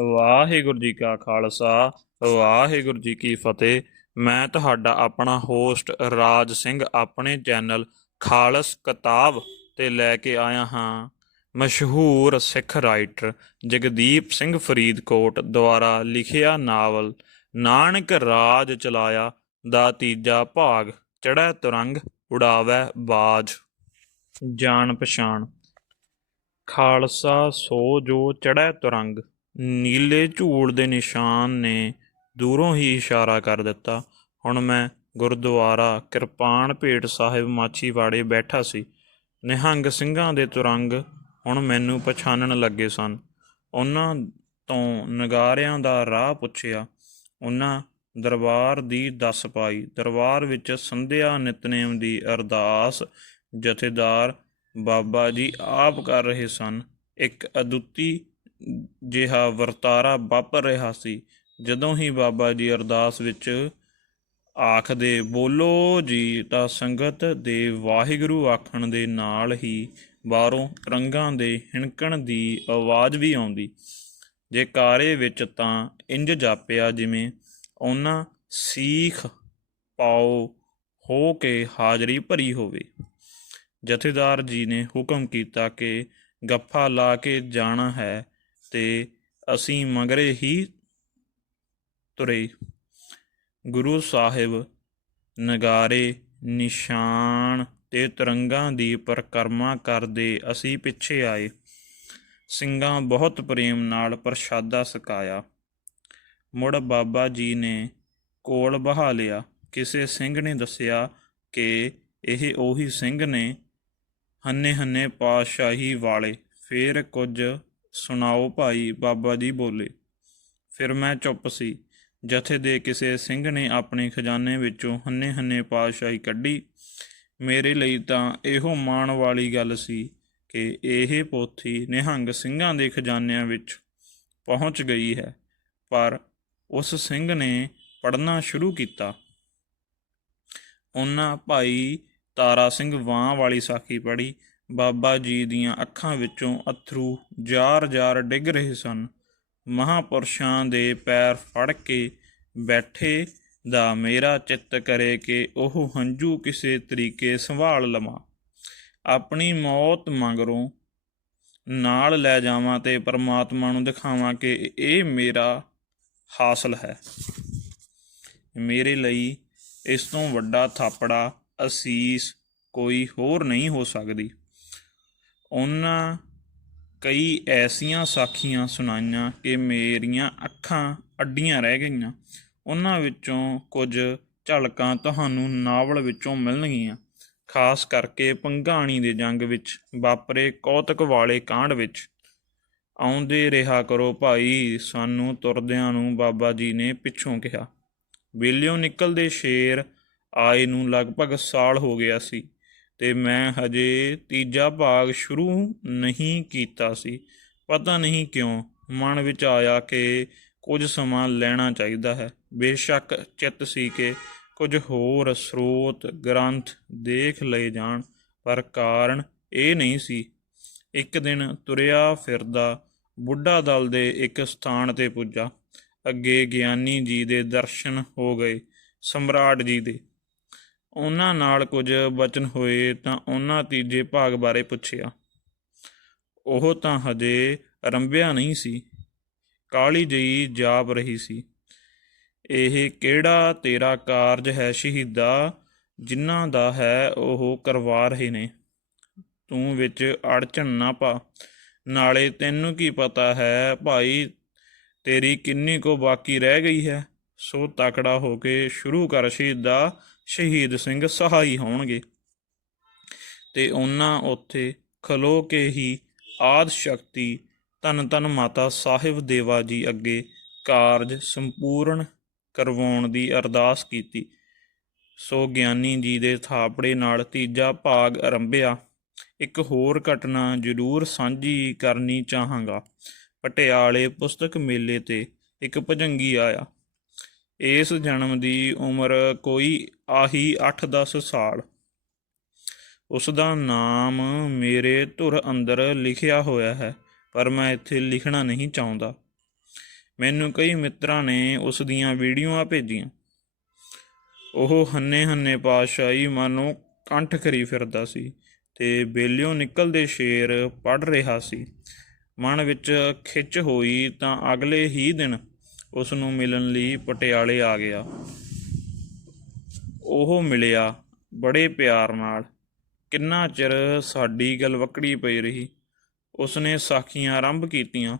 ਵਾਹਿਗੁਰੂ ਜੀ ਕਾ ਖਾਲਸਾ, ਵਾਹਿਗੁਰੂ ਜੀ ਕੀ ਫਤਿਹ। ਮੈਂ ਤੁਹਾਡਾ ਆਪਣਾ ਹੋਸਟ ਰਾਜ ਸਿੰਘ, ਆਪਣੇ ਚੈਨਲ ਖਾਲਸ ਕਿਤਾਬ ਤੇ ਲੈ ਕੇ ਆਇਆ ਹਾਂ। ਮਸ਼ਹੂਰ ਸਿੱਖ ਰਾਈਟਰ ਜਗਦੀਪ ਸਿੰਘ ਫਰੀਦਕੋਟ ਦੁਆਰਾ ਲਿਖਿਆ ਨਾਵਲ, ਨਾਨਕ ਰਾਜ ਚਲਾਇਆ ਦਾ ਤੀਜਾ ਭਾਗ, ਚੜ੍ਹੈ ਤੁਰੰਗ, ਉਡਾਵੈ ਬਾਜ। ਜਾਣ ਪਛਾਣ। ਖਾਲਸਾ ਸੋ ਜੋ ਚੜ੍ਹੈ ਤੁਰੰਗ ਨੀਲੇ ਝੂੜ ਦੇ ਨਿਸ਼ਾਨ ਨੇ ਦੂਰੋਂ ਹੀ ਇਸ਼ਾਰਾ ਕਰ ਦਿੱਤਾ। ਹੁਣ ਮੈਂ ਗੁਰਦੁਆਰਾ ਕਿਰਪਾਨ ਭੇਟ ਸਾਹਿਬ ਮਾਛੀਵਾੜੇ ਬੈਠਾ ਸੀ। ਨਿਹੰਗ ਸਿੰਘਾਂ ਦੇ ਤੁਰੰਗ ਹੁਣ ਮੈਨੂੰ ਪਛਾਣਨ ਲੱਗੇ ਸਨ। ਉਹਨਾਂ ਤੋਂ ਨਗਾਰਿਆਂ ਦਾ ਰਾਹ ਪੁੱਛਿਆ। ਉਹਨਾਂ ਦਰਬਾਰ ਦੀ ਦੱਸ ਪਾਈ। ਦਰਬਾਰ ਵਿੱਚ ਸੰਧਿਆ ਨਿਤਨੇਮ ਦੀ ਅਰਦਾਸ ਜਥੇਦਾਰ ਬਾਬਾ ਜੀ ਆਪ ਕਰ ਰਹੇ ਸਨ। ਇੱਕ ਅਦੁੱਤੀ ਜਿਹਾ ਵਰਤਾਰਾ ਵਾਪਰ ਰਿਹਾ ਸੀ। ਜਦੋਂ ਹੀ ਬਾਬਾ ਜੀ ਅਰਦਾਸ ਵਿੱਚ ਆਖਦੇ, ਬੋਲੋ ਜੀ, ਤਾਂ ਸੰਗਤ ਦੇ ਵਾਹਿਗੁਰੂ ਆਖਣ ਦੇ ਨਾਲ ਹੀ ਬਾਹਰੋਂ ਰੰਗਾਂ ਦੇ ਹਿਣਕਣ ਦੀ ਆਵਾਜ਼ ਵੀ ਆਉਂਦੀ। ਜੇ ਕਾਰੇ ਵਿੱਚ ਤਾਂ ਇੰਜ ਜਾਪਿਆ ਜਿਵੇਂ ਉਹਨਾਂ ਸੀਖ ਪਾਓ ਹੋ ਕੇ ਹਾਜ਼ਰੀ ਭਰੀ ਹੋਵੇ। ਜਥੇਦਾਰ ਜੀ ਨੇ ਹੁਕਮ ਕੀਤਾ ਕਿ ਗੱਫਾ ਲਾ ਕੇ ਜਾਣਾ ਹੈ। ਤੇ ਅਸੀਂ ਮਗਰੇ ਹੀ ਤੁਰੇ। ਗੁਰੂ ਸਾਹਿਬ ਨਗਾਰੇ ਨਿਸ਼ਾਨ ਤੇ ਤਰੰਗਾਂ ਦੀ ਪਰਕਰਮਾ ਕਰਦੇ ਅਸੀਂ ਪਿੱਛੇ ਆਏ। ਸਿੰਘਾਂ ਬਹੁਤ ਪ੍ਰੇਮ ਨਾਲ ਪ੍ਰਸ਼ਾਦਾ ਸਕਾਇਆ। ਮੁੜ ਬਾਬਾ ਜੀ ਨੇ ਕੋਲ ਬਹਾ ਲਿਆ। ਕਿਸੇ ਸਿੰਘ ਨੇ ਦੱਸਿਆ ਕਿ ਇਹ ਉਹੀ ਸਿੰਘ ਨੇ ਹੰਨੇ ਹੰਨੇ ਪਾਤਸ਼ਾਹੀ ਵਾਲੇ। ਫੇਰ ਕੁਝ ਸੁਣਾਓ ਭਾਈ, ਬਾਬਾ ਜੀ ਬੋਲੇ। ਫਿਰ ਮੈਂ ਚੁੱਪ ਸੀ। ਜਥੇ ਦੇ ਕਿਸੇ ਸਿੰਘ ਨੇ ਆਪਣੇ ਖਜ਼ਾਨੇ ਵਿੱਚੋਂ ਹੰਨੇ ਹੰਨੇ ਪਾਤਸ਼ਾਹੀ ਕੱਢੀ। ਮੇਰੇ ਲਈ ਤਾਂ ਇਹੋ ਮਾਣ ਵਾਲੀ ਗੱਲ ਸੀ ਕਿ ਇਹ ਪੋਥੀ ਨਿਹੰਗ ਸਿੰਘਾਂ ਦੇ ਖਜ਼ਾਨਿਆਂ ਵਿੱਚ ਪਹੁੰਚ ਗਈ ਹੈ। ਪਰ ਉਸ ਸਿੰਘ ਨੇ ਪੜ੍ਹਨਾ ਸ਼ੁਰੂ ਕੀਤਾ। ਉਹਨਾਂ ਭਾਈ ਤਾਰਾ ਸਿੰਘ ਵਾਂ ਵਾਲੀ ਸਾਖੀ ਪੜ੍ਹੀ। ਬਾਬਾ ਜੀ ਦੀਆਂ ਅੱਖਾਂ ਵਿੱਚੋਂ ਅਥਰੂ ਜਾਰ-ਜਾਰ ਡਿੱਗ ਰਹੇ ਸਨ। ਮਹਾਪੁਰਸ਼ਾਂ ਦੇ ਪੈਰ ਫੜ ਕੇ ਬੈਠੇ ਦਾ ਮੇਰਾ ਚਿੱਤ ਕਰੇ ਕਿ ਉਹ ਹੰਝੂ ਕਿਸੇ ਤਰੀਕੇ ਸੰਭਾਲ ਲਵਾਂ। ਆਪਣੀ ਮੌਤ ਮਗਰੋਂ ਨਾਲ ਲੈ ਜਾਵਾਂ ਤੇ ਪਰਮਾਤਮਾ ਨੂੰ ਦਿਖਾਵਾਂ ਕਿ ਇਹ ਮੇਰਾ ਹਾਸਲ ਹੈ। ਮੇਰੇ ਲਈ ਇਸ ਤੋਂ ਵੱਡਾ ਥਾਪੜਾ ਅਸੀਸ ਕੋਈ ਹੋਰ ਨਹੀਂ ਹੋ ਸਕਦੀ। ਉਹਨਾਂ ਕਈ ਐਸੀਆਂ ਸਾਖੀਆਂ ਸੁਣਾਈਆਂ ਕਿ ਮੇਰੀਆਂ ਅੱਖਾਂ ਅੱਡੀਆਂ ਰਹਿ ਗਈਆਂ। ਉਹਨਾਂ ਵਿੱਚੋਂ ਕੁਝ ਝਲਕਾਂ ਤੁਹਾਨੂੰ ਨਾਵਲ ਵਿੱਚੋਂ ਮਿਲਣਗੀਆਂ। ਖਾਸ ਕਰਕੇ ਪੰਘਾਣੀ ਦੇ ਜੰਗ ਵਿੱਚ, ਵਾਪਰੇ ਕੌਤਕ ਵਾਲੇ ਕਾਂਡ ਵਿੱਚ। ਆਉਂਦੇ ਰਿਹਾ ਕਰੋ ਭਾਈ, ਸਾਨੂੰ ਤੁਰਦਿਆਂ ਨੂੰ ਬਾਬਾ ਜੀ ਨੇ ਪਿੱਛੋਂ ਕਿਹਾ। ਵੇਲਿਓ ਨਿਕਲਦੇ ਸ਼ੇਰ ਆਏ ਨੂੰ ਲਗਭਗ ਸਾਲ ਹੋ ਗਿਆ ਸੀ। ਤੇ ਮੈਂ ਹਜੇ ਤੀਜਾ ਭਾਗ ਸ਼ੁਰੂ ਨਹੀਂ ਕੀਤਾ ਸੀ। ਪਤਾ ਨਹੀਂ ਕਿਉਂ ਮਨ ਵਿੱਚ ਆਇਆ ਕਿ ਕੁਝ ਸਮਾਂ ਲੈਣਾ ਚਾਹੀਦਾ ਹੈ। ਬੇਸ਼ੱਕ ਚਿੱਤ ਸੀ ਕਿ ਕੁਝ ਹੋਰ ਸਰੋਤ ਗ੍ਰੰਥ ਦੇਖ ਲਏ ਜਾਣ, ਪਰ ਕਾਰਨ ਇਹ ਨਹੀਂ ਸੀ। ਇੱਕ ਦਿਨ ਤੁਰਿਆ ਫਿਰਦਾ ਬੁੱਢਾ ਦਲ ਦੇ ਇੱਕ ਸਥਾਨ ਤੇ ਪੁੱਜਾ। ਅੱਗੇ ਗਿਆਨੀ ਜੀ ਦੇ ਦਰਸ਼ਨ ਹੋ ਗਏ। ਸਮਰਾਟ ਜੀ ਦੇ ਉਹਨਾਂ ਨਾਲ ਕੁਝ ਬਚਨ ਹੋਏ ਤਾਂ ਉਹਨਾਂ ਤੀਜੇ ਭਾਗ ਬਾਰੇ ਪੁੱਛਿਆ। ਉਹ ਤਾਂ ਹਜੇ ਆਰੰਭਿਆ ਨਹੀਂ ਸੀ ਕਾਲੀ ਜਈ ਜਾਪ ਰਹੀ ਸੀ। ਇਹ ਕਿਹੜਾ ਤੇਰਾ ਕਾਰਜ ਹੈ ਸ਼ਹੀਦਾ, ਜਿਨ੍ਹਾਂ ਦਾ ਹੈ ਉਹ ਕਰਵਾ ਰਹੇ ਨੇ? ਤੂੰ ਵਿੱਚ ਅੜਚਣ ਨਾ ਪਾ। ਨਾਲੇ ਤੈਨੂੰ ਕੀ ਪਤਾ ਹੈ ਭਾਈ, ਤੇਰੀ ਕਿੰਨੀ ਕੋ ਬਾਕੀ ਰਹਿ ਗਈ ਹੈ? ਸੋ ਤਕੜਾ ਹੋ ਕੇ ਸ਼ੁਰੂ ਕਰ ਸ਼ਹੀਦਾ ਸ਼ਹੀਦ ਸਿੰਘ ਸਹਾਈ ਹੋਣਗੇ। ਤੇ ਉਹਨਾਂ ਉੱਥੇ ਖਲੋ ਕੇ ਹੀ ਆਦ ਸ਼ਕਤੀ ਧੰਨ ਧੰਨ ਮਾਤਾ ਸਾਹਿਬ ਦੇਵਾ ਜੀ ਅੱਗੇ ਕਾਰਜ ਸੰਪੂਰਨ ਕਰਵਾਉਣ ਦੀ ਅਰਦਾਸ ਕੀਤੀ। ਸੋ ਗਿਆਨੀ ਜੀ ਦੇ ਥਾਪੜੇ ਨਾਲ ਤੀਜਾ ਭਾਗ ਆਰੰਭਿਆ। ਇੱਕ ਹੋਰ ਘਟਨਾ ਜ਼ਰੂਰ ਸਾਂਝੀ ਕਰਨੀ ਚਾਹਾਂਗਾ। ਪਟਿਆਲੇ ਪੁਸਤਕ ਮੇਲੇ ਤੇ ਇੱਕ ਭਜੰਗੀ ਆਇਆ। ਇਸ ਜਨਮ ਦੀ ਉਮਰ ਕੋਈ ਆਹੀ 8-10 ਸਾਲ। ਉਸ ਦਾ ਨਾਮ ਮੇਰੇ ਧੁਰ ਅੰਦਰ ਲਿਖਿਆ ਹੋਇਆ ਹੈ, ਪਰ ਮੈਂ ਇੱਥੇ ਲਿਖਣਾ ਨਹੀਂ ਚਾਹੁੰਦਾ। ਮੈਨੂੰ ਕਈ ਮਿੱਤਰਾਂ ਨੇ ਉਸ ਦੀਆਂ ਵੀਡੀਓਆਂ ਭੇਜੀਆਂ। ਉਹ ਹੰਨੇ ਹੰਨੇ ਪਾਤਸ਼ਾਹੀ ਮਾਨੋ ਕੰਠ ਕਰੀ ਫਿਰਦਾ ਸੀ ਤੇ ਬੇਲਿਓ ਨਿਕਲਦੇ ਸ਼ੇਰ ਪੜ ਰਿਹਾ ਸੀ। ਮਨ ਵਿੱਚ ਖਿੱਚ ਹੋਈ ਤਾਂ ਅਗਲੇ ਹੀ ਦਿਨ ਉਸ ਨੂੰ ਮਿਲਣ ਲਈ ਪਟਿਆਲੇ ਆ ਗਿਆ। ਉਹ ਮਿਲਿਆ ਬੜੇ ਪਿਆਰ ਨਾਲ। ਕਿੰਨਾ ਚਿਰ ਸਾਡੀ ਗਲਵਕੜੀ ਪਈ ਰਹੀ। ਉਸਨੇ ਸਾਖੀਆਂ ਆਰੰਭ ਕੀਤੀਆਂ।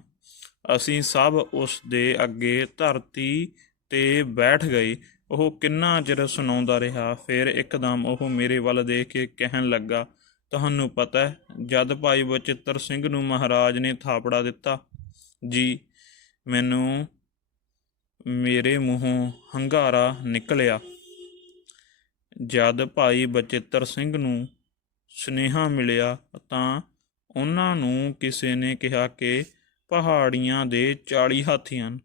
ਅਸੀਂ ਸਭ ਉਸ ਦੇ ਅੱਗੇ ਧਰਤੀ ਤੇ ਬੈਠ ਗਏ। ਉਹ ਕਿੰਨਾ ਚਿਰ ਸੁਣਾਉਂਦਾ ਰਿਹਾ। ਫਿਰ ਇੱਕਦਮ ਉਹ ਮੇਰੇ ਵੱਲ ਦੇਖ ਕੇ ਕਹਿਣ ਲੱਗਾ, ਤੁਹਾਨੂੰ ਪਤਾ ਹੈ, ਜਦ ਭਾਈ ਬਚਿੱਤਰ ਸਿੰਘ ਨੂੰ ਮਹਾਰਾਜ ਨੇ ਥਾਪੜਾ ਦਿੱਤਾ, ਜੀ, ਮੈਨੂੰ ਮੇਰੇ ਮੂੰਹੋਂ ਹੰਗਾਰਾ ਨਿਕਲਿਆ। ਜਦ ਭਾਈ ਬਚਿੱਤਰ ਸਿੰਘ ਨੂੰ ਸੁਨੇਹਾ ਮਿਲਿਆ ਤਾਂ ਉਹਨਾਂ ਨੂੰ ਕਿਸੇ ਨੇ ਕਿਹਾ ਕਿ ਪਹਾੜੀਆਂ ਦੇ 40 ਹਾਥੀ ਹਨ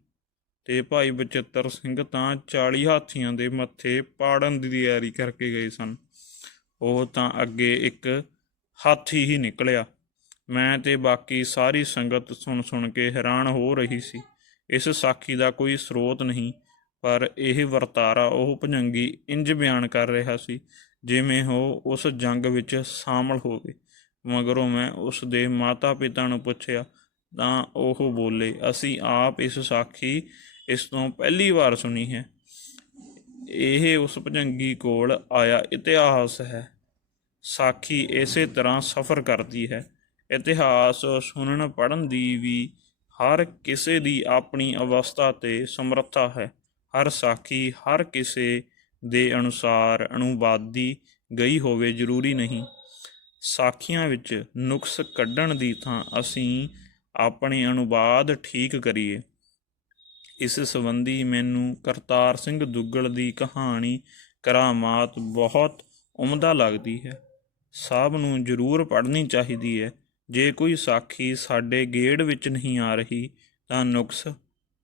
ਤੇ ਭਾਈ ਬਚਿੱਤਰ ਸਿੰਘ ਤਾਂ 40 ਹਾਥੀਆਂ ਦੇ ਮੱਥੇ ਪਾੜਨ ਦੀ ਤਿਆਰੀ ਕਰਕੇ ਗਏ ਸਨ। ਉਹ ਤਾਂ ਅੱਗੇ ਇੱਕ ਹਾਥੀ ਹੀ ਨਿਕਲਿਆ। ਮੈਂ ਤੇ ਬਾਕੀ ਸਾਰੀ ਸੰਗਤ ਸੁਣ ਸੁਣ ਕੇ ਹੈਰਾਨ ਹੋ ਰਹੀ ਸੀ। ਇਸ ਸਾਖੀ ਦਾ ਕੋਈ ਸਰੋਤ ਨਹੀਂ, ਪਰ ਇਹ ਵਰਤਾਰਾ ਉਹ ਭਜੰਗੀ ਇੰਜ ਬਿਆਨ ਕਰ ਰਿਹਾ ਸੀ, ਜਿਵੇਂ ਉਹ ਉਸ ਜੰਗ ਵਿੱਚ ਸ਼ਾਮਲ ਹੋਵੇ। ਮਗਰੋਂ ਮੈਂ ਉਸ ਦੇ ਮਾਤਾ ਪਿਤਾ ਨੂੰ ਪੁੱਛਿਆ, ਤਾਂ ਉਹ ਬੋਲੇ, ਅਸੀਂ ਆਪ ਇਸ ਸਾਖੀ ਇਸ ਤੋਂ ਪਹਿਲੀ ਵਾਰ ਸੁਣੀ ਹੈ। ਇਹ ਉਸ ਭਜੰਗੀ ਕੋਲ ਆਇਆ ਇਤਿਹਾਸ ਹੈ। ਸਾਖੀ ਇਸੇ ਤਰ੍ਹਾਂ ਸਫ਼ਰ ਕਰਦੀ ਹੈ। ਇਤਿਹਾਸ ਸੁਣਨ ਪੜ੍ਹਨ ਦੀ ਵੀ ਹਰ ਕਿਸੇ ਦੀ ਆਪਣੀ ਅਵਸਥਾ ਤੇ ਸਮਰੱਥਾ ਹੈ। ਹਰ ਸਾਖੀ ਹਰ ਕਿਸੇ ਦੇ ਅਨੁਸਾਰ ਅਨੁਵਾਦੀ ਗਈ ਹੋਵੇ ਜ਼ਰੂਰੀ ਨਹੀਂ। ਸਾਖੀਆਂ ਵਿੱਚ ਨੁਕਸ ਕੱਢਣ ਦੀ ਥਾਂ ਅਸੀਂ ਆਪਣੇ ਅਨੁਵਾਦ ਠੀਕ ਕਰੀਏ। ਇਸ ਸੰਬੰਧੀ ਮੈਨੂੰ ਕਰਤਾਰ ਸਿੰਘ ਦੁੱਗਲ ਦੀ ਕਹਾਣੀ ਕਰਾਮਾਤ ਬਹੁਤ ਉਮਦਾ ਲੱਗਦੀ ਹੈ। ਸਭ ਨੂੰ ਜ਼ਰੂਰ ਪੜ੍ਹਨੀ ਚਾਹੀਦੀ ਹੈ। ਜੇ ਕੋਈ ਸਾਖੀ ਸਾਡੇ ਗੇੜ ਵਿੱਚ ਨਹੀਂ ਆ ਰਹੀ, ਤਾਂ ਨੁਕਸ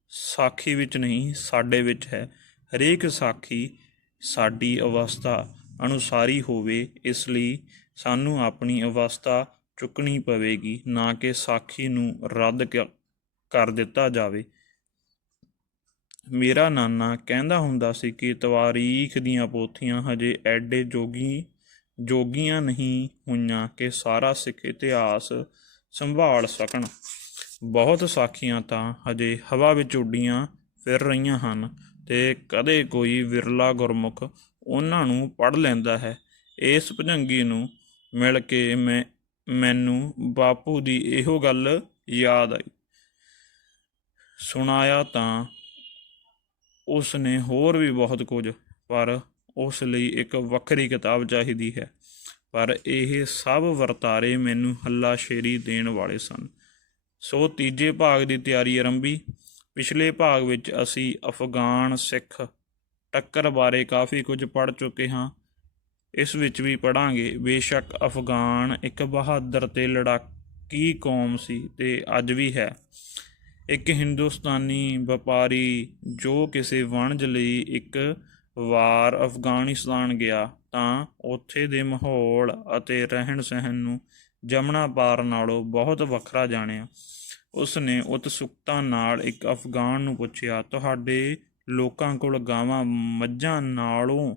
ਸਾਖੀ ਵਿੱਚ ਨਹੀਂ, ਸਾਡੇ ਵਿੱਚ ਹੈ। ਹਰੇਕ ਸਾਖੀ ਸਾਡੀ ਅਵਸਥਾ ਅਨੁਸਾਰੀ ਹੋਵੇ, ਇਸ ਲਈ ਸਾਨੂੰ ਆਪਣੀ ਅਵਸਥਾ ਚੁੱਕਣੀ ਪਵੇਗੀ, ਨਾ ਕਿ ਸਾਖੀ ਨੂੰ ਰੱਦ ਕ- ਕਰ ਦਿੱਤਾ ਜਾਵੇ। ਮੇਰਾ ਨਾਨਾ ਕਹਿੰਦਾ ਹੁੰਦਾ ਸੀ ਕਿ ਤਵਾਰੀਖ ਦੀਆਂ ਪੋਥੀਆਂ ਹਜੇ ਐਡੇ ਜੋਗੀ ਜੋਗੀਆਂ ਨਹੀਂ ਹੋਈਆਂ ਕਿ ਸਾਰਾ ਸਿੱਖ ਇਤਿਹਾਸ ਸੰਭਾਲ ਸਕਣ। ਬਹੁਤ ਸਾਖੀਆਂ ਤਾਂ ਹਜੇ ਹਵਾ ਵਿੱਚ ਉੱਡੀਆਂ ਫਿਰ ਰਹੀਆਂ ਹਨ ਤੇ ਕਦੇ ਕੋਈ ਵਿਰਲਾ ਗੁਰਮੁਖ ਉਹਨਾਂ ਨੂੰ ਪੜ੍ਹ ਲੈਂਦਾ ਹੈ। ਇਸ ਭਜੰਗੀ ਨੂੰ ਮਿਲ ਕੇ ਮੈਂ, ਮੈਨੂੰ ਬਾਪੂ ਦੀ ਇਹੋ ਗੱਲ ਯਾਦ ਆਈ। ਸੁਣਾਇਆ ਤਾਂ ਉਸ ਨੇ ਹੋਰ ਵੀ ਬਹੁਤ ਕੁਝ, ਪਰ ਉਸ ਲਈ ਇੱਕ ਵੱਖਰੀ ਕਿਤਾਬ ਚਾਹੀਦੀ ਹੈ। ਪਰ ਇਹ ਸਭ ਵਰਤਾਰੇ ਮੈਨੂੰ ਹੱਲਾ ਸ਼ੇਰੀ ਦੇਣ ਵਾਲੇ ਸਨ। ਸੋ ਤੀਜੇ ਭਾਗ ਦੀ ਤਿਆਰੀ ਆਰੰਭੀ। ਪਿਛਲੇ ਭਾਗ ਵਿੱਚ ਅਸੀਂ ਅਫਗਾਨ, ਸਿੱਖ, ਟੱਕਰ ਬਾਰੇ ਕਾਫੀ ਕੁਝ ਪੜ੍ਹ ਚੁੱਕੇ ਹਾਂ। ਇਸ ਵਿੱਚ ਵੀ ਪੜਾਂਗੇ ਬੇਸ਼ੱਕ ਅਫਗਾਨ ਇੱਕ ਬਹਾਦਰ ਤੇ ਲੜਾਕੀ ਕੌਮ ਸੀ ਤੇ ਅੱਜ ਵੀ ਹੈ। ਇੱਕ ਹਿੰਦੁਸਤਾਨੀ ਵਪਾਰੀ ਜੋ ਕਿਸੇ ਵਣਜ ਲਈ ਇੱਕ ਵਾਰ ਅਫਗਾਨਿਸਤਾਨ ਗਿਆ ਤਾਂ ਉੱਥੇ ਦੇ ਮਾਹੌਲ ਅਤੇ ਰਹਿਣ ਸਹਿਣ ਨੂੰ ਜਮਨਾ ਪਾਰ ਨਾਲੋਂ ਬਹੁਤ ਵੱਖਰਾ ਜਾਣਿਆ। ਉਸ ਨੇ ਉਤਸੁਕਤਾ ਨਾਲ ਇੱਕ ਅਫਗਾਨ ਨੂੰ ਪੁੱਛਿਆ, ਤੁਹਾਡੇ ਲੋਕਾਂ ਕੋਲ ਗਾਵਾਂ ਮੱਝਾਂ ਨਾਲੋਂ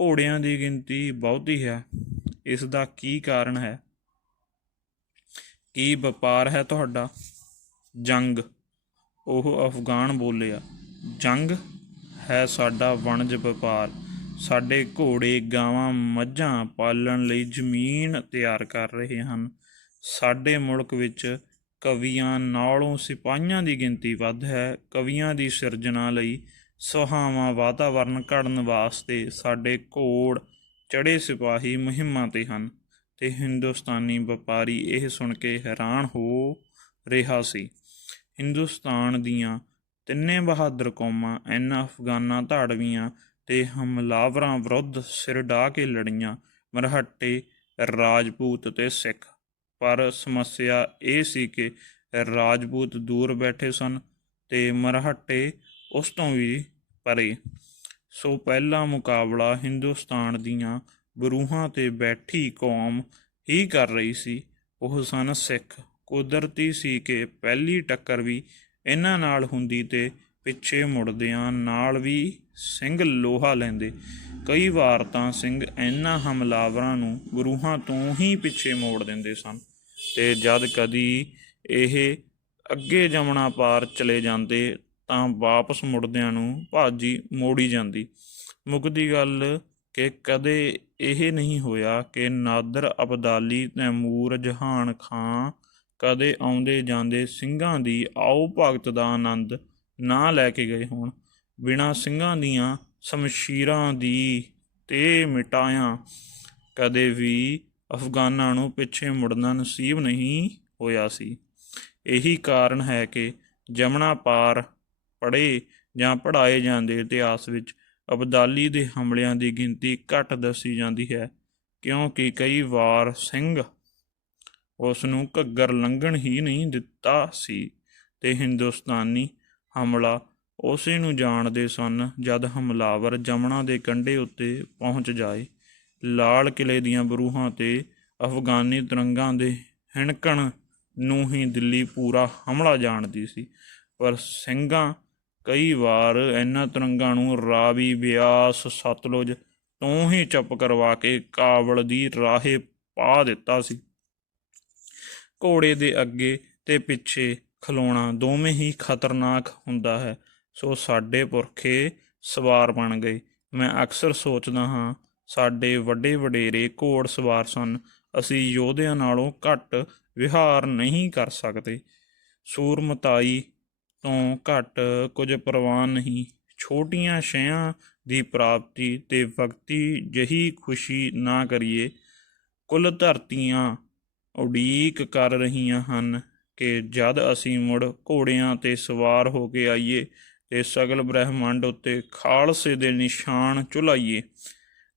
ਘੋੜਿਆਂ ਦੀ ਗਿਣਤੀ ਬਹੁਤੀ ਹੈ। ਇਸ ਦਾ ਕੀ ਕਾਰਨ ਹੈ? ਕੀ ਵਪਾਰ ਹੈ ਤੁਹਾਡਾ? ਜੰਗ। ਉਹ ਅਫਗਾਨ ਬੋਲਿਆ, ਜੰਗ? ਹੈ ਸਾਡਾ ਵਣਜ ਵਪਾਰ। ਸਾਡੇ ਘੋੜੇ ਗਾਵਾਂ ਮੱਝਾਂ ਪਾਲਣ ਲਈ ਜ਼ਮੀਨ ਤਿਆਰ ਕਰ ਰਹੇ ਹਨ। ਸਾਡੇ ਮੁਲਕ ਵਿੱਚ ਕਵੀਆਂ ਨਾਲੋਂ ਸਿਪਾਹੀਆਂ ਦੀ ਗਿਣਤੀ ਵੱਧ ਹੈ। ਕਵੀਆਂ ਦੀ ਸਿਰਜਣਾ ਲਈ ਸੁਹਾਵਾਂ ਵਾਤਾਵਰਨ ਘੜਨ ਵਾਸਤੇ ਸਾਡੇ ਘੋੜ ਚੜੇ ਸਿਪਾਹੀ ਮੁਹਿੰਮਾਂ ਤੇ ਹਨ ਤੇ ਹਿੰਦੁਸਤਾਨੀ ਵਪਾਰੀ ਇਹ ਸੁਣ ਕੇ ਹੈਰਾਨ ਹੋ ਰਿਹਾ ਸੀ। ਹਿੰਦੁਸਤਾਨ ਦੀਆਂ ਤਿੰਨੇ ਬਹਾਦਰ ਕੌਮਾਂ, ਇਹਨਾਂ ਅਫਗਾਨਾਂ ਧਾੜਵੀਆਂ ਤੇ ਹਮਲਾਵਰਾਂ ਵਿਰੁੱਧ ਸਿਰ ਢਾ ਕੇ ਲੜੀਆਂ, ਮਰਹੱਟੇ ਰਾਜਪੂਤ ਤੇ ਸਿੱਖ। ਪਰ ਸਮੱਸਿਆ ਇਹ ਸੀ ਕਿ ਰਾਜਪੂਤ ਦੂਰ ਬੈਠੇ ਸਨ ਤੇ ਮਰਹੱਟੇ ਉਸ ਤੋਂ ਵੀ ਪਰੇ। ਸੋ ਪਹਿਲਾ ਮੁਕਾਬਲਾ ਹਿੰਦੁਸਤਾਨ ਦੀਆਂ ਬਰੂਹਾਂ ਤੇ ਬੈਠੀ ਕੌਮ ਹੀ ਕਰ ਰਹੀ ਸੀ। ਉਹ ਸਨ ਸਿੱਖ। ਕੁਦਰਤੀ ਸੀ ਕਿ ਪਹਿਲੀ ਟੱਕਰ ਵੀ ਇਹਨਾਂ ਨਾਲ ਹੁੰਦੀ ਤੇ ਪਿੱਛੇ ਮੁੜਦਿਆਂ ਨਾਲ ਵੀ ਸਿੰਘ ਲੋਹਾ ਲੈਂਦੇ। ਕਈ ਵਾਰ ਤਾਂ ਸਿੰਘ ਇਹਨਾਂ ਹਮਲਾਵਰਾਂ ਨੂੰ ਗੁਰੂਹਾਂ ਤੋਂ ਹੀ ਪਿੱਛੇ ਮੋੜ ਦਿੰਦੇ ਸਨ ਤੇ ਜਦ ਕਦੀ ਇਹ ਅੱਗੇ ਜਮਣਾ ਪਾਰ ਚਲੇ ਜਾਂਦੇ ਤਾਂ ਵਾਪਸ ਮੁੜਦਿਆਂ ਨੂੰ ਭਾਜੀ ਮੋੜੀ ਜਾਂਦੀ। ਮੁੱਕਦੀ ਗੱਲ ਕਿ ਕਦੇ ਇਹ ਨਹੀਂ ਹੋਇਆ ਕਿ ਨਾਦਰ ਅਬਦਾਲੀ ਤੈਮੂਰ ਜਹਾਨ ਖਾਂ ਕਦੇ ਆਉਂਦੇ ਜਾਂਦੇ ਸਿੰਘਾਂ ਦੀ ਆਓ ਭਗਤ ਦਾ ਆਨੰਦ ਨਾ ਲੈ ਕੇ ਗਏ ਹੋਣ। ਬਿਨਾਂ ਸਿੰਘਾਂ ਦੀਆਂ ਸ਼ਮਸ਼ੀਰਾਂ ਦੀ ਤੇ ਮਿਟਾਇਆ ਕਦੇ ਵੀ ਅਫਗਾਨਾਂ ਨੂੰ ਪਿੱਛੇ ਮੁੜਨਾ ਨਸੀਬ ਨਹੀਂ ਹੋਇਆ ਸੀ। ਇਹੀ ਕਾਰਨ ਹੈ ਕਿ ਜਮਣਾ ਪਾਰ ਪੜ੍ਹੇ ਜਾਂ ਪੜ੍ਹਾਏ ਜਾਂਦੇ ਇਤਿਹਾਸ ਵਿੱਚ ਅਬਦਾਲੀ ਦੇ ਹਮਲਿਆਂ ਦੀ ਗਿਣਤੀ ਘੱਟ ਦੱਸੀ ਜਾਂਦੀ ਹੈ, ਕਿਉਂਕਿ ਕਈ ਵਾਰ ਸਿੰਘ ਉਸ ਨੂੰ ਘੱਗਰ ਲੰਘਣ ਹੀ ਨਹੀਂ ਦਿੱਤਾ ਸੀ ਤੇ ਹਿੰਦੁਸਤਾਨੀ ਹਮਲਾ ਉਸੇ ਨੂੰ ਜਾਣਦੇ ਸਨ ਜਦ ਹਮਲਾਵਰ ਜਮਣਾ ਦੇ ਕੰਢੇ ਉੱਤੇ ਪਹੁੰਚ ਜਾਏ। ਲਾਲ ਕਿਲੇ ਦੀਆਂ ਬਰੂਹਾਂ ਤੇ ਅਫਗਾਨੀ ਤਿਰੰਗਾਂ ਦੇ ਹਿਣਕਣ ਨੂੰ ਹੀ ਦਿੱਲੀ ਪੂਰਾ ਹਮਲਾ ਜਾਣਦੀ ਸੀ। ਪਰ ਸਿੰਘਾਂ ਕਈ ਵਾਰ ਇਹਨਾਂ ਤਿਰੰਗਾਂ ਨੂੰ ਰਾਵੀ ਬਿਆਸ ਸਤਲੁਜ ਤੋਂ ਹੀ ਚੁੱਪ ਕਰਵਾ ਕੇ ਕਾਬਲ ਦੀ ਰਾਹੇ ਪਾ ਦਿੱਤਾ ਸੀ। ਘੋੜੇ ਦੇ ਅੱਗੇ ਤੇ ਪਿੱਛੇ ਖਲੋਣਾ ਦੋਵੇਂ ਹੀ ਖਤਰਨਾਕ ਹੁੰਦਾ ਹੈ। ਸੋ ਸਾਡੇ ਪੁਰਖੇ ਸਵਾਰ ਬਣ ਗਏ। ਮੈਂ ਅਕਸਰ ਸੋਚਦਾ ਹਾਂ, ਸਾਡੇ ਵੱਡੇ ਵਡੇਰੇ ਘੋੜ ਸਵਾਰ ਸਨ। ਅਸੀਂ ਯੋਧਿਆਂ ਨਾਲੋਂ ਘੱਟ ਵਿਹਾਰ ਨਹੀਂ ਕਰ ਸਕਦੇ। ਸੂਰਮਤਾਈ ਤੋਂ ਘੱਟ ਕੁਝ ਪ੍ਰਵਾਨ ਨਹੀਂ। ਛੋਟੀਆਂ ਸ਼ੈਆਂ ਦੀ ਪ੍ਰਾਪਤੀ ਤੇ ਵਕਤੀ ਜਹੀ ਖੁਸ਼ੀ ਨਾ ਕਰੀਏ। ਕੁੱਲ ਧਰਤੀਆਂ ਉਡੀਕ ਕਰ ਰਹੀਆਂ ਹਨ ਕਿ ਜਦ ਅਸੀਂ ਮੁੜ ਘੋੜਿਆਂ ਤੇ ਸਵਾਰ ਹੋ ਕੇ ਆਈਏ ਤੇ ਸਗਲ ਬ੍ਰਹਿਮੰਡ ਉੱਤੇ ਖਾਲਸੇ ਦੇ ਨਿਸ਼ਾਨ ਚੁਲਾਈਏ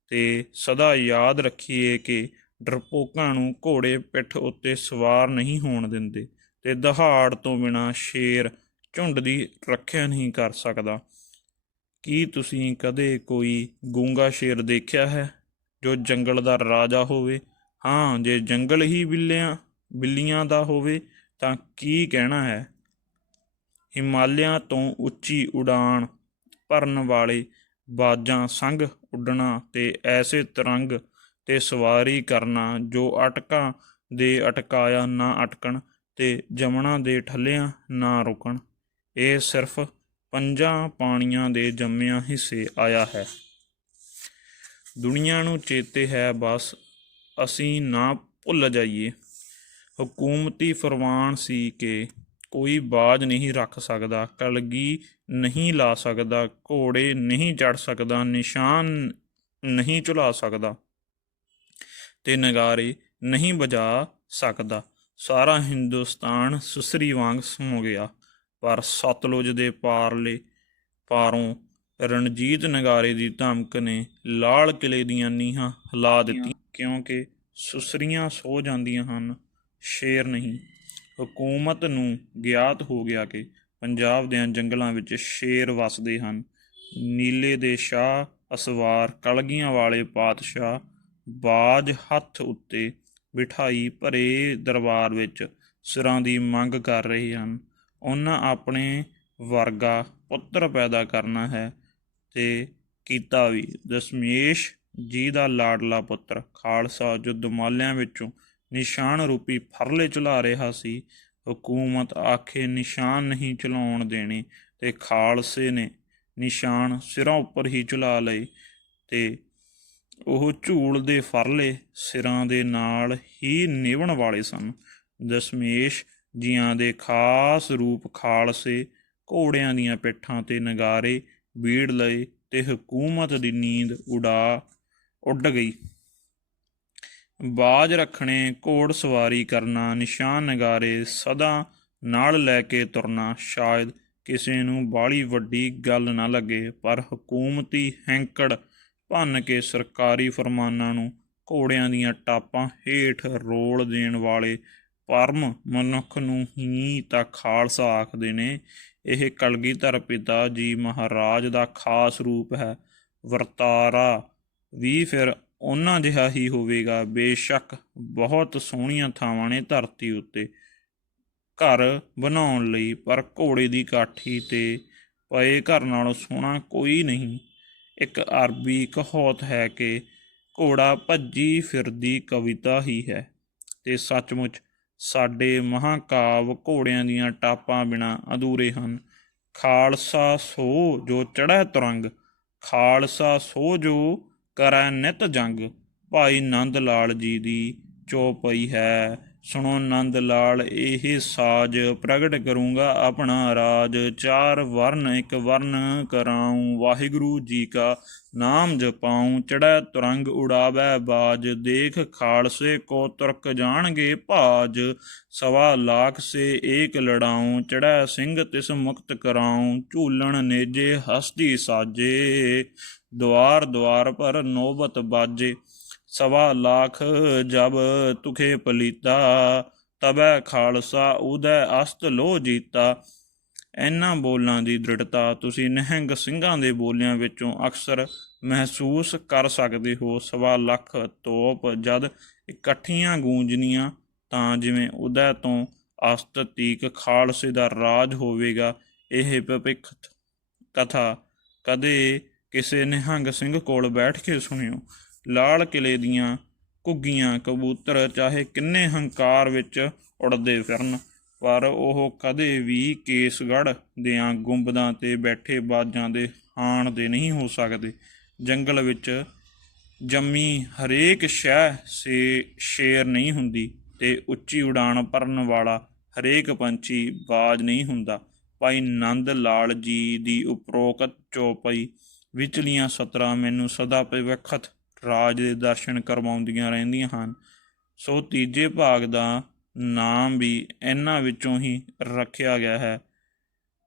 ਤੇ ਸਦਾ ਯਾਦ ਰੱਖੀਏ ਕਿ ਡਰਪੋਕਾਂ ਨੂੰ ਘੋੜੇ ਪਿੱਠ ਉੱਤੇ ਸਵਾਰ ਨਹੀਂ ਹੋਣ ਦਿੰਦੇ ਤੇ ਦਹਾੜ ਤੋਂ ਬਿਨਾ ਸ਼ੇਰ ਝੁੰਡ ਦੀ ਰੱਖਿਆ ਨਹੀਂ ਕਰ ਸਕਦਾ। ਕੀ ਤੁਸੀਂ ਕਦੇ ਕੋਈ ਗੂੰਗਾ ਸ਼ੇਰ ਦੇਖਿਆ ਹੈ ਜੋ ਜੰਗਲ ਦਾ ਰਾਜਾ ਹੋਵੇ? ਹਾਂ, ਜੇ ਜੰਗਲ ਹੀ ਬਿੱਲਿਆਂ, ਬਿੱਲੀਆਂ ਦਾ ਹੋਵੇ ਤਾਂ ਕੀ ਕਹਿਣਾ ਹੈ? ਹਿਮਾਲਿਆਂ ਤੋਂ ਉੱਚੀ ਉਡਾਨ ਭਰਨ ਵਾਲੇ ਬਾਜਾਂ ਸੰਗ ਉੱਡਣਾ ਤੇ ਐਸੇ ਤਰੰਗ ਤੇ ਸਵਾਰੀ ਕਰਨਾ ਜੋ ਅਟਕਾਂ ਦੇ ਅਟਕਾਇਆ ਨਾ ਅਟਕਣ ਤੇ ਜਮਣਾ ਦੇ ਠੱਲਿਆਂ ਨਾ ਰੁਕਣ, ਇਹ ਸਿਰਫ ਪੰਜਾਂ ਪਾਣੀਆਂ ਦੇ ਜੰਮਿਆਂ ਹਿੱਸੇ ਆਇਆ ਹੈ। ਦੁਨੀਆ ਨੂੰ ਚੇਤੇ ਹੈ ਬਸ ਅਸੀਂ ਨਾ ਭੁੱਲ ਜਾਈਏ। ਹਕੂਮਤੀ ਫਰਮਾਨ ਸੀ ਕਿ ਕੋਈ ਬਾਜ ਨਹੀਂ ਰੱਖ ਸਕਦਾ, ਕਲਗੀ ਨਹੀਂ ਲਾ ਸਕਦਾ, ਘੋੜੇ ਨਹੀਂ ਚੜ ਸਕਦਾ, ਨਿਸ਼ਾਨ ਨਹੀਂ ਝੁਲਾ ਸਕਦਾ ਤੇ ਨਗਾਰੇ ਨਹੀਂ ਵਜਾ ਸਕਦਾ। ਸਾਰਾ ਹਿੰਦੁਸਤਾਨ ਸੁਸਰੀ ਵਾਂਗ ਸਮੋ ਗਿਆ। ਪਰ ਸਤਲੁਜ ਦੇ ਪਾਰਲੇ ਪਾਰੋਂ ਰਣਜੀਤ ਨਗਾਰੇ ਦੀ ਧਮਕ ਨੇ ਲਾਲ ਕਿਲੇ ਦੀਆਂ ਨੀਹਾਂ ਹਿਲਾ ਦਿੱਤੀ ਕਿਉਂਕਿ ਸੁਸਰੀਆਂ ਸੋ ਜਾਂਦੀਆਂ ਹਨ, ਸ਼ੇਰ ਨਹੀਂ। ਹਕੂਮਤ ਨੂੰ ਗਿਆਤ ਹੋ ਗਿਆ ਕਿ ਪੰਜਾਬ ਦੇ ਜੰਗਲਾਂ ਵਿੱਚ ਸ਼ੇਰ ਵਸਦੇ ਹਨ। ਨੀਲੇ ਦੇ ਸ਼ਾਹ ਅਸਵਾਰ, ਕਲਗੀਆਂ ਵਾਲੇ ਪਾਤਸ਼ਾਹ ਬਾਜ ਹੱਥ ਉੱਤੇ ਬਿਠਾਈ ਭਰੇ ਦਰਬਾਰ ਵਿੱਚ ਸਿਰਾਂ ਦੀ ਮੰਗ ਕਰ ਰਹੇ ਹਨ। ਉਹਨਾਂ ਆਪਣੇ ਵਰਗਾ ਪੁੱਤਰ ਪੈਦਾ ਕਰਨਾ ਹੈ। ਤੇ ਕੀਤਾ ਵੀ। ਦਸ਼ਮੇਸ਼ ਜੀ ਦਾ ਲਾਡਲਾ ਪੁੱਤਰ ਖਾਲਸਾ ਜੋ ਦਮਾਲਿਆਂ ਵਿੱਚੋਂ ਨਿਸ਼ਾਨ ਰੂਪੀ ਫਰਲੇ ਚੁਲਾ ਰਿਹਾ ਸੀ। ਹਕੂਮਤ ਆਖੇ, ਨਿਸ਼ਾਨ ਨਹੀਂ ਚਲਾਉਣ ਦੇਣੇ। ਤੇ ਖਾਲਸੇ ਨੇ ਨਿਸ਼ਾਨ ਸਿਰਾਂ ਉੱਪਰ ਹੀ ਚੁਲਾ ਲਏ ਤੇ ਉਹ ਝੂਲ ਦੇ ਫਰਲੇ ਸਿਰਾਂ ਦੇ ਨਾਲ ਹੀ ਨਿਵਣ ਵਾਲੇ ਸਨ। ਦਸ਼ਮੇਸ਼ ਜੀਆਂ ਦੇ ਖਾਸ ਰੂਪ ਖਾਲਸੇ ਘੋੜਿਆਂ ਦੀਆਂ ਪਿੱਠਾਂ ਤੇ ਨਗਾਰੇ ਬੀੜ ਲਏ ਤੇ ਹਕੂਮਤ ਦੀ ਨੀਂਦ ਉਡਾ, ਉੱਡ ਗਈ। ਬਾਜ ਰੱਖਣੇ, ਘੋੜ ਸਵਾਰੀ ਕਰਨਾ, ਨਿਸ਼ਾਨ ਨਗਾਰੇ ਸਦਾ ਨਾਲ ਲੈ ਕੇ ਤੁਰਨਾ, ਸ਼ਾਇਦ ਕਿਸੇ ਨੂੰ ਬਾਲੀ ਵੱਡੀ ਗੱਲ ਨਾ ਲੱਗੇ, ਪਰ ਹਕੂਮਤੀ ਹੈਂਕੜ ਭੰਨ ਕੇ ਸਰਕਾਰੀ ਫਰਮਾਨਾਂ ਨੂੰ ਘੋੜਿਆਂ ਦੀਆਂ ਟਾਪਾਂ ਹੇਠ ਰੋਲ ਦੇਣ ਵਾਲੇ ਪਰਮ ਮਨੁੱਖ ਨੂੰ ਹੀ ਤਾਂ ਖਾਲਸਾ ਆਖਦੇ ਨੇ ਇਹ ਕਲਗੀਧਰ ਪਿਤਾ ਜੀ ਮਹਾਰਾਜ ਦਾ ਖਾਸ ਰੂਪ ਹੈ। ਵਰਤਾਰਾ ਵੀ ਫਿਰ ਉਹਨਾਂ ਜਿਹਾ ਹੀ ਹੋਵੇਗਾ। ਬੇਸ਼ੱਕ ਬਹੁਤ ਸੋਹਣੀਆਂ ਥਾਵਾਂ ਨੇ ਧਰਤੀ ਉੱਤੇ ਘਰ ਬਣਾਉਣ ਲਈ, ਪਰ ਘੋੜੇ ਦੀ ਕਾਠੀ ਤੇ ਪਏ ਘਰ ਨਾਲੋਂ ਸੋਹਣਾ ਕੋਈ ਨਹੀਂ। ਇੱਕ ਅਰਬੀ ਕਹਾਵਤ ਹੈ ਕਿ ਘੋੜਾ ਭੱਜੀ ਫਿਰਦੀ ਕਵਿਤਾ ਹੀ ਹੈ। ਤੇ ਸੱਚਮੁੱਚ ਸਾਡੇ ਮਹਾਕਾਵ ਘੋੜਿਆਂ ਦੀਆਂ ਟਾਪਾਂ ਬਿਨਾ ਅਧੂਰੇ ਹਨ। ਖਾਲਸਾ ਸੋ ਜੋ ਚੜ੍ਹੈ ਤੁਰੰਗ, ਖਾਲਸਾ ਸੋ ਜੋ ਕਰੈ ਨਿਤ ਜੰਗ। ਭਾਈ ਨੰਦ ਲਾਲ ਜੀ ਦੀ ਚੌਪਈ ਹੈ। ਸੁਣੋ ਨੰਦ ਲਾਲ, ਇਹ ਸਾਜ ਪ੍ਰਗਟ ਕਰੂੰਗਾ ਆਪਣਾ ਰਾਜ। ਚਾਰ ਵਰਨ ਇੱਕ ਵਰਨ ਕਰਾਉ, ਵਾਹਿਗੁਰੂ ਜੀ ਕਾ ਨਾਮ ਜਪਾਉ। ਚੜੈ ਤੁਰੰਗ ਉਡਾਵੈ ਬਾਜ, ਦੇਖ ਖਾਲਸੇ ਕੋ ਤੁਰਕ ਜਾਣਗੇ ਭਾਜ। ਸਵਾ ਲਾਖ ਸੇ ਏਕ ਲੜਾਉ ਚੜੈ ਸਿੰਘ ਤਿਸ ਮੁਕਤ ਕਰਾਉ। ਝੂਲਣ ਨੇਜੇ ਹਸਦੀ ਸਾਜੇ, ਦੁਆਰ ਦੁਆਰ ਪਰ ਨੋਬਤ ਬਾਜੇ। ਸਵਾ ਲੱਖ ਜਬ ਤੁਖੇ ਪਲੀਤਾ, ਤਬੈ ਖਾਲਸਾ ਉਦੈ ਅਸਤ ਲੋ ਜੀਤਾ। ਇਹਨਾਂ ਬੋਲਾਂ ਦੀ ਦ੍ਰਿੜਤਾ ਤੁਸੀਂ ਨਿਹੰਗ ਸਿੰਘਾਂ ਦੇ ਬੋਲਿਆਂ ਵਿੱਚੋਂ ਅਕਸਰ ਮਹਿਸੂਸ ਕਰ ਸਕਦੇ ਹੋ। ਸਵਾ ਲੱਖ ਤੋਪ ਜਦ ਇਕੱਠੀਆਂ ਗੂੰਜਨੀਆਂ ਤਾਂ ਜਿਵੇਂ ਉਦੈ ਤੋਂ ਅਸਤ ਤੀਕ ਖਾਲਸੇ ਦਾ ਰਾਜ ਹੋਵੇਗਾ, ਇਹ ਭਵਿੱਖ ਕਥਾ ਕਦੇ ਕਿਸੇ ਨਿਹੰਗ ਸਿੰਘ ਕੋਲ ਬੈਠ ਕੇ ਸੁਣਿਓ। ਲਾਲ ਕਿਲੇ ਦੀਆਂ ਘੁੱਗੀਆਂ ਕਬੂਤਰ ਚਾਹੇ ਕਿੰਨੇ ਹੰਕਾਰ ਵਿੱਚ ਉੜਦੇ ਫਿਰਨ, ਪਰ ਉਹ ਕਦੇ ਵੀ ਕੇਸਗੜ੍ਹ ਦਿਆਂ ਗੁੰਬਦਾਂ ਤੇ ਬੈਠੇ ਬਾਜਾਂ ਦੇ ਹਾਣ ਦੇ ਨਹੀਂ ਹੋ ਸਕਦੇ। ਜੰਗਲ ਵਿੱਚ ਜੰਮੀ ਹਰੇਕ ਸ਼ੈ ਸੇ ਸ਼ੇਰ ਨਹੀਂ ਹੁੰਦੀ ਤੇ ਉੱਚੀ ਉਡਾਨ ਭਰਨ ਵਾਲਾ ਹਰੇਕ ਪੰਛੀ ਬਾਜ ਨਹੀਂ ਹੁੰਦਾ। ਭਾਈ ਨੰਦ ਲਾਲ ਜੀ ਦੀ ਉਪਰੋਕਤ ਚੌਪਈ, ਵਿਚਲੀਆਂ ਸਤਰਾਂ ਮੈਨੂੰ ਸਦਾ ਭਵਿੱਖਤ ਰਾਜ ਦੇ ਦਰਸ਼ਨ ਕਰਵਾਉਂਦੀਆਂ ਰਹਿੰਦੀਆਂ ਹਨ। ਸੋ ਤੀਜੇ ਭਾਗ ਦਾ ਨਾਮ ਵੀ ਇਹਨਾਂ ਵਿੱਚੋਂ ਹੀ ਰੱਖਿਆ ਗਿਆ ਹੈ,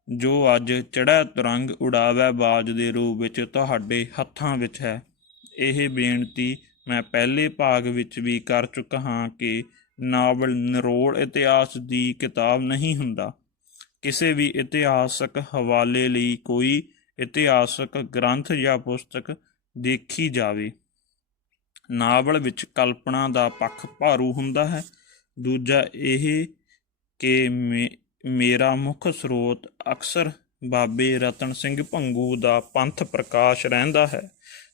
ਜੋ ਅੱਜ ਚੜ੍ਹੈ ਤੁਰੰਗ ਉਡਾਵੈ ਬਾਜ ਦੇ ਰੂਪ ਵਿੱਚ ਤੁਹਾਡੇ ਹੱਥਾਂ ਵਿੱਚ ਹੈ। ਇਹ ਬੇਨਤੀ ਮੈਂ ਪਹਿਲੇ ਭਾਗ ਵਿੱਚ ਵੀ ਕਰ ਚੁੱਕਾ ਹਾਂ ਕਿ ਨਾਵਲ ਨਿਰੋੜ ਇਤਿਹਾਸ ਦੀ ਕਿਤਾਬ ਨਹੀਂ ਹੁੰਦਾ। ਕਿਸੇ ਵੀ ਇਤਿਹਾਸਕ ਹਵਾਲੇ ਲਈ ਕੋਈ ਇਤਿਹਾਸਕ ਗ੍ਰੰਥ ਜਾਂ ਪੁਸਤਕ ਦੇਖੀ ਜਾਵੇ। ਨਾਵਲ ਵਿੱਚ ਕਲਪਨਾ ਦਾ ਪੱਖ ਭਾਰੂ ਹੁੰਦਾ ਹੈ। ਦੂਜਾ ਇਹ ਕਿ ਮੇ- ਮੇਰਾ ਮੁੱਖ ਸਰੋਤ ਅਕਸਰ ਬਾਬੇ ਰਤਨ ਸਿੰਘ ਭੰਗੂ ਦਾ ਪੰਥ ਪ੍ਰਕਾਸ਼ ਰਹਿੰਦਾ ਹੈ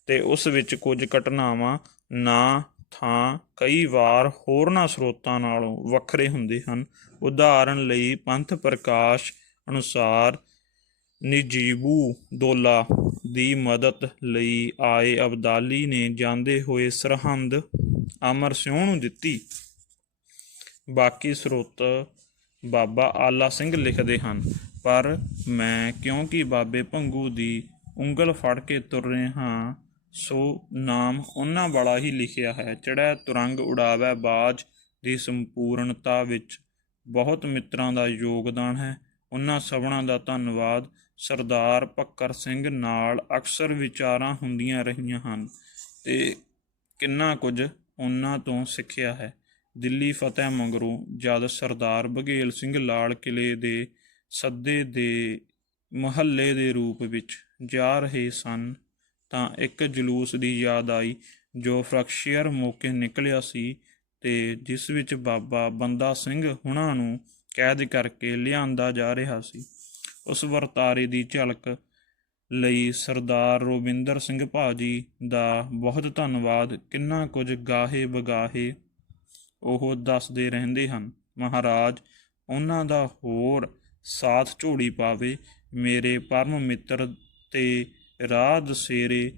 ਤੇ ਉਸ ਵਿੱਚ ਕੁਝ ਘਟਨਾਵਾਂ ਨਾ, ਥਾਂ, ਕਈ ਵਾਰ ਹੋਰਨਾਂ ਸਰੋਤਾਂ ਨਾਲੋਂ ਵੱਖਰੇ ਹੁੰਦੇ ਹਨ। ਉਦਾਹਰਨ ਲਈ ਪੰਥ ਪ੍ਰਕਾਸ਼ ਅਨੁਸਾਰ ਨਿਜੀਬੂ ਦੋਲਾ ਦੀ ਮਦਦ ਲਈ ਆਏ ਅਬਦਾਲੀ ਨੇ ਜਾਂਦੇ ਹੋਏ ਸਰਹੰਦ ਅਮਰ ਸਿਉਹ ਨੂੰ ਦਿੱਤੀ। ਬਾਕੀ ਸਰੋਤ ਬਾਬਾ ਆਲਾ ਸਿੰਘ ਲਿਖਦੇ ਹਨ, ਪਰ ਮੈਂ ਕਿਉਂਕਿ ਬਾਬੇ ਭੰਗੂ ਦੀ ਉਂਗਲ ਫੜ ਕੇ ਤੁਰ ਰਿਹਾ ਹਾਂ, ਸੋ ਨਾਮ ਉਹਨਾਂ ਵਾਲਾ ਹੀ ਲਿਖਿਆ ਹੈ। ਚੜ੍ਹੈ ਤੁਰੰਗ ਉਡਾਵੈ ਬਾਜ ਦੀ ਸੰਪੂਰਨਤਾ ਵਿੱਚ ਬਹੁਤ ਮਿੱਤਰਾਂ ਦਾ ਯੋਗਦਾਨ ਹੈ। ਉਹਨਾਂ ਸਭਨਾਂ ਦਾ ਧੰਨਵਾਦ ਸਰਦਾਰ ਭੱਕਰ ਸਿੰਘ ਨਾਲ ਅਕਸਰ ਵਿਚਾਰਾਂ ਹੁੰਦੀਆਂ ਰਹੀਆਂ ਹਨ ਤੇ ਕਿੰਨਾ ਕੁਝ ਉਹਨਾਂ ਤੋਂ ਸਿੱਖਿਆ ਹੈ। ਦਿੱਲੀ ਫਤਿਹ ਮਗਰੋਂ ਜਦ ਸਰਦਾਰ ਬਘੇਲ ਸਿੰਘ ਲਾਲ ਕਿਲੇ ਦੇ ਸੱਦੇ ਦੇ ਮਹੱਲੇ ਦੇ ਰੂਪ ਵਿੱਚ ਜਾ ਰਹੇ ਸਨ, ਤਾਂ ਇੱਕ ਜਲੂਸ ਦੀ ਯਾਦ ਆਈ ਜੋ ਫਰਕਸ਼ੀਅਰ ਮੌਕੇ ਨਿਕਲਿਆ ਸੀ ਤੇ ਜਿਸ ਵਿੱਚ ਬਾਬਾ ਬੰਦਾ ਸਿੰਘ ਹੁਣਾਂ ਨੂੰ ਕੈਦ ਕਰਕੇ ਲਿਆਂਦਾ ਜਾ ਰਿਹਾ ਸੀ। ਉਸ ਵਰਤਾਰੇ ਦੀ ਝਲਕ ਲਈ ਸਰਦਾਰ ਰੋਵਿੰਦਰ ਸਿੰਘ ਭਾਜੀ ਦਾ ਬਹੁਤ ਧੰਨਵਾਦ। ਕਿੰਨਾ ਕੁਝ ਗਾਹੇ ਬਗਾਹੇ ਉਹ ਦੱਸਦੇ ਰਹਿੰਦੇ ਹਨ। ਮਹਾਰਾਜ, ਉਹਨਾਂ ਦਾ ਹੋਰ ਸਾਥ ਝੋੜੀ ਪਾਵੇ। ਮੇਰੇ ਪਰਮ ਮਿੱਤਰ ਤੇ ਰਾਹ ਦਸੇਰੇ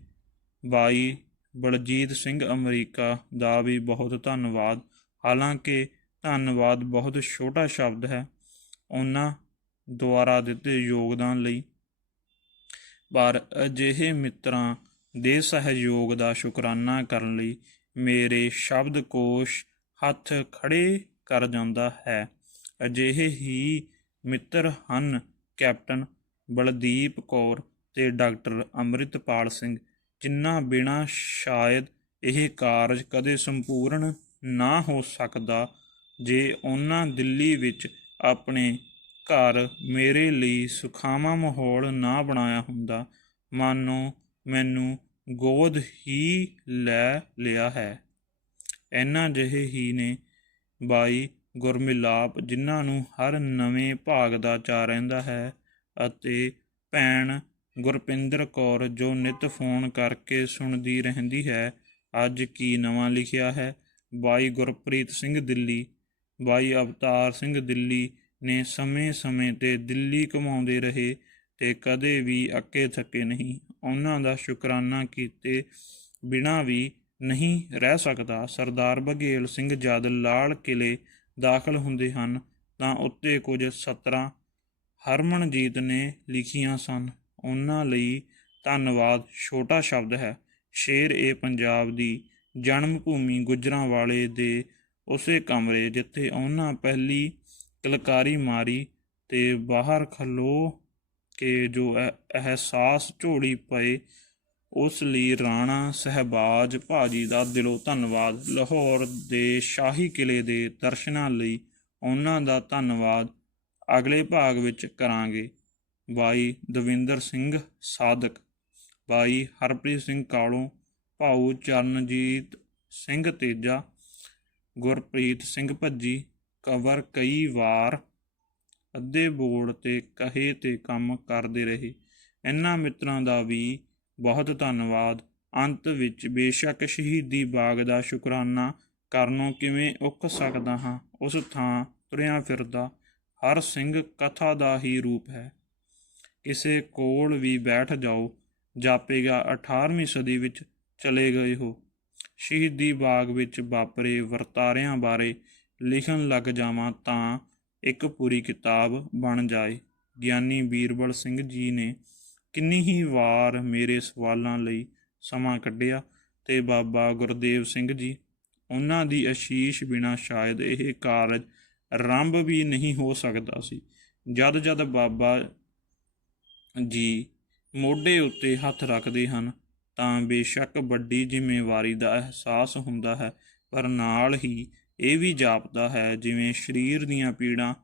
ਬਾਈ ਬਲਜੀਤ ਸਿੰਘ ਅਮਰੀਕਾ ਦਾ ਵੀ ਬਹੁਤ ਧੰਨਵਾਦ। ਹਾਲਾਂਕਿ ਧੰਨਵਾਦ ਬਹੁਤ ਛੋਟਾ ਸ਼ਬਦ ਹੈ। ਉਹਨਾਂ ਦੁਆਰਾ ਦਿੱਤੇ ਯੋਗਦਾਨ ਲਈ। ਪਰ ਅਜਿਹੇ ਮਿੱਤਰਾਂ ਦੇ ਸਹਿਯੋਗ ਦਾ ਸ਼ੁਕਰਾਨਾ ਕਰਨ ਲਈ ਮੇਰੇ ਸ਼ਬਦਕੋਸ਼ ਹੱਥ ਖੜੇ ਕਰ ਜਾਂਦਾ ਹੈ। ਅਜਿਹੇ ਹੀ ਮਿੱਤਰ ਹਨ ਕੈਪਟਨ ਬਲਦੀਪ ਕੌਰ ਤੇ ਡਾਕਟਰ ਅੰਮ੍ਰਿਤਪਾਲ ਸਿੰਘ, ਜਿਨ੍ਹਾਂ ਬਿਨਾਂ ਸ਼ਾਇਦ ਇਹ ਕਾਰਜ ਕਦੇ ਸੰਪੂਰਨ ਨਾ ਹੋ ਸਕਦਾ ਜੇ ਉਹਨਾਂ ਦਿੱਲੀ ਵਿੱਚ ਆਪਣੇ ਘਰ ਮੇਰੇ ਲਈ ਸੁਖਾਵਾਂ ਮਾਹੌਲ ਨਾ ਬਣਾਇਆ ਹੁੰਦਾ, ਮਾਨੋ ਮੈਨੂੰ ਗੋਦ ਹੀ ਲੈ ਲਿਆ ਹੈ। ਇਹਨਾਂ ਜਿਹੇ ਹੀ ਨੇ ਬਾਈ ਗੁਰਮਿਲਾਪ, ਜਿਨ੍ਹਾਂ ਨੂੰ ਹਰ ਨਵੇਂ ਭਾਗ ਦਾ ਚਾਅ ਰਹਿੰਦਾ ਹੈ ਅਤੇ ਭੈਣ ਗੁਰਪਿੰਦਰ ਕੌਰ, ਜੋ ਨਿਤ ਫੋਨ ਕਰਕੇ ਸੁਣਦੀ ਰਹਿੰਦੀ ਹੈ, ਅੱਜ ਕੀ ਨਵਾਂ ਲਿਖਿਆ ਹੈ? ਬਾਈ ਗੁਰਪ੍ਰੀਤ ਸਿੰਘ ਦਿੱਲੀ, ਬਾਈ ਅਵਤਾਰ ਸਿੰਘ ਦਿੱਲੀ ਨੇ ਸਮੇਂ-ਸਮੇਂ ਤੇ ਦਿੱਲੀ ਘੁਮਾਉਂਦੇ ਰਹੇ ਤੇ ਕਦੇ ਵੀ ਅੱਕੇ ਥੱਕੇ ਨਹੀਂ। ਉਹਨਾਂ ਦਾ ਸ਼ੁਕਰਾਨਾ ਕੀਤੇ ਬਿਨਾਂ ਵੀ ਨਹੀਂ ਰਹਿ ਸਕਦਾ। ਸਰਦਾਰ ਬਘੇਲ ਸਿੰਘ ਜਦ ਲਾਲ ਕਿਲੇ ਦਾਖਲ ਹੁੰਦੇ ਹਨ, ਤਾਂ ਉੱਤੇ ਕੁਝ ਸਤਰਾਂ ਹਰਮਨਜੀਤ ਨੇ ਲਿਖੀਆਂ ਸਨ। ਉਹਨਾਂ ਲਈ ਧੰਨਵਾਦ ਛੋਟਾ ਸ਼ਬਦ ਹੈ। ਸ਼ੇਰ ਇਹ ਪੰਜਾਬ ਦੀ ਜਨਮ ਭੂਮੀ ਗੁਜਰਾਂਵਾਲੇ ਦੇ ਉਸੇ ਕਮਰੇ ਜਿੱਥੇ ਉਹਨਾਂ ਪਹਿਲੀ ਕਲਕਾਰੀ ਮਾਰੀ ਤੇ ਬਾਹਰ ਖਲੋ ਕੇ ਜੋ ਅਹ- ਅਹਿਸਾਸ ਝੋਲੀ ਪਏ, ਉਸ ਲਈ ਰਾਣਾ ਸਹਿਬਾਜ ਭਾਜੀ ਦਾ ਦਿਲੋਂ ਧੰਨਵਾਦ। ਲਾਹੌਰ ਦੇ ਸ਼ਾਹੀ ਕਿਲੇ ਦੇ ਦਰਸ਼ਨਾਂ ਲਈ ਉਹਨਾਂ ਦਾ ਧੰਨਵਾਦ। ਅਗਲੇ ਭਾਗ ਵਿੱਚ ਕਰਾਂਗੇ। ਬਾਈ ਦਵਿੰਦਰ ਸਿੰਘ ਸਾਦਕ, ਬਾਈ ਹਰਪ੍ਰੀਤ ਸਿੰਘ ਕਾਲੋਂ, ਭਾਊ ਚਰਨਜੀਤ ਸਿੰਘ ਤੇਜਾ, ਗੁਰਪ੍ਰੀਤ ਸਿੰਘ ਭੱਜੀ ਕਵਰ ਕਈ ਵਾਰ ਅੱਧੇ ਬੋਰਡ ਤੇ ਕਹੇ ਤੇ ਕੰਮ ਕਰਦੇ ਰਹੇ। ਇਹਨਾਂ ਮਿੱਤਰਾਂ ਦਾ ਵੀ ਬਹੁਤ ਧੰਨਵਾਦ। ਅੰਤ ਵਿੱਚ ਬੇਸ਼ੱਕ ਸ਼ਹੀਦੀ ਬਾਗ ਦਾ ਸ਼ੁਕਰਾਨਾ ਕਰਨੋਂ ਕਿਵੇਂ ਉੱਕ ਸਕਦਾ ਹਾਂ, ਉਸ ਥਾਂ ਤੁਰਿਆ ਫਿਰਦਾ ਹਰ ਸਿੰਘ ਕਥਾ ਦਾ ਹੀ ਰੂਪ ਹੈ। ਕਿਸੇ ਕੋਲ ਵੀ ਬੈਠ ਜਾਓ, ਜਾਪੇਗਾ 18ਵੀਂ ਸਦੀ ਵਿੱਚ ਚਲੇ ਗਏ ਹੋ। ਸ਼ਹੀਦੀ ਬਾਗ ਵਿੱਚ ਵਾਪਰੇ ਵਰਤਾਰਿਆਂ ਬਾਰੇ ਲਿਖਣ ਲੱਗ ਜਾਵਾਂ ਤਾਂ ਇੱਕ ਪੂਰੀ ਕਿਤਾਬ ਬਣ ਜਾਏ। ਗਿਆਨੀ ਬੀਰਬਲ ਸਿੰਘ ਜੀ ਨੇ ਕਿੰਨੀ ਹੀ ਵਾਰ ਮੇਰੇ ਸਵਾਲਾਂ ਲਈ ਸਮਾਂ ਕੱਢਿਆ ਤੇ ਬਾਬਾ ਗੁਰਦੇਵ ਸਿੰਘ ਜੀ, ਉਹਨਾਂ ਦੀ ਅਸ਼ੀਸ਼ ਬਿਨਾ ਸ਼ਾਇਦ ਇਹ ਕਾਰਜ ਆਰੰਭ ਵੀ ਨਹੀਂ ਹੋ ਸਕਦਾ ਸੀ। ਜਦ ਜਦ ਬਾਬਾ ਜੀ ਮੋਢੇ ਉੱਤੇ ਹੱਥ ਰੱਖਦੇ ਹਨ ਤਾਂ ਬੇਸ਼ੱਕ ਵੱਡੀ ਜ਼ਿੰਮੇਵਾਰੀ ਦਾ ਅਹਿਸਾਸ ਹੁੰਦਾ ਹੈ, ਪਰ ਨਾਲ ਹੀ ਇਹ ਵੀ ਜਾਪਦਾ ਹੈ, ਜਿਵੇਂ ਸਰੀਰ ਦੀਆਂ ਪੀੜਾਂ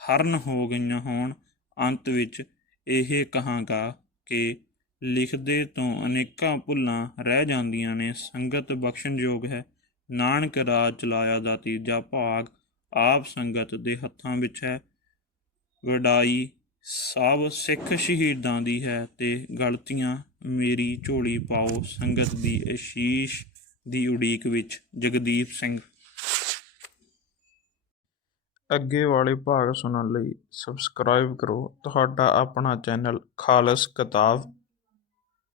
ਹਰਨ ਹੋ ਗਈਆਂ ਹੋਣ, ਅੰਤ ਵਿੱਚ ਇਹ ਕਹਾਂਗਾ ਕਿ ਲਿਖਦੇ ਤੋਂ ਅਨੇਕਾਂ ਭੁੱਲਾਂ ਰਹਿ ਜਾਂਦੀਆਂ ਨੇ, ਸੰਗਤ ਬਖਸ਼ਣਯੋਗ ਹੈ। ਨਾਨਕ ਰਾਜ ਚਲਾਇਆ ਦਾ ਤੀਜਾ ਭਾਗ ਆਪ ਸੰਗਤ ਦੇ ਹੱਥਾਂ ਵਿੱਚ ਹੈ। ਵਡਾਈ ਸਭ ਸਿੱਖ ਸ਼ਹੀਦਾਂ ਦੀ ਹੈ ਤੇ ਗਲਤੀਆਂ ਮੇਰੀ ਝੋਲੀ ਪਾਓ, ਸੰਗਤ ਦੀ ਅਸ਼ੀਸ਼ ਦੀ ਉਡੀਕ ਵਿੱਚ ਜਗਦੀਪ ਸਿੰਘ। ਅੱਗੇ ਵਾਲੇ ਭਾਗ ਸੁਣਨ ਲਈ ਸਬਸਕ੍ਰਾਈਬ ਕਰੋ। ਤੁਹਾਡਾ ਆਪਣਾ ਚੈਨਲ ਖਾਲਸ ਕਿਤਾਬ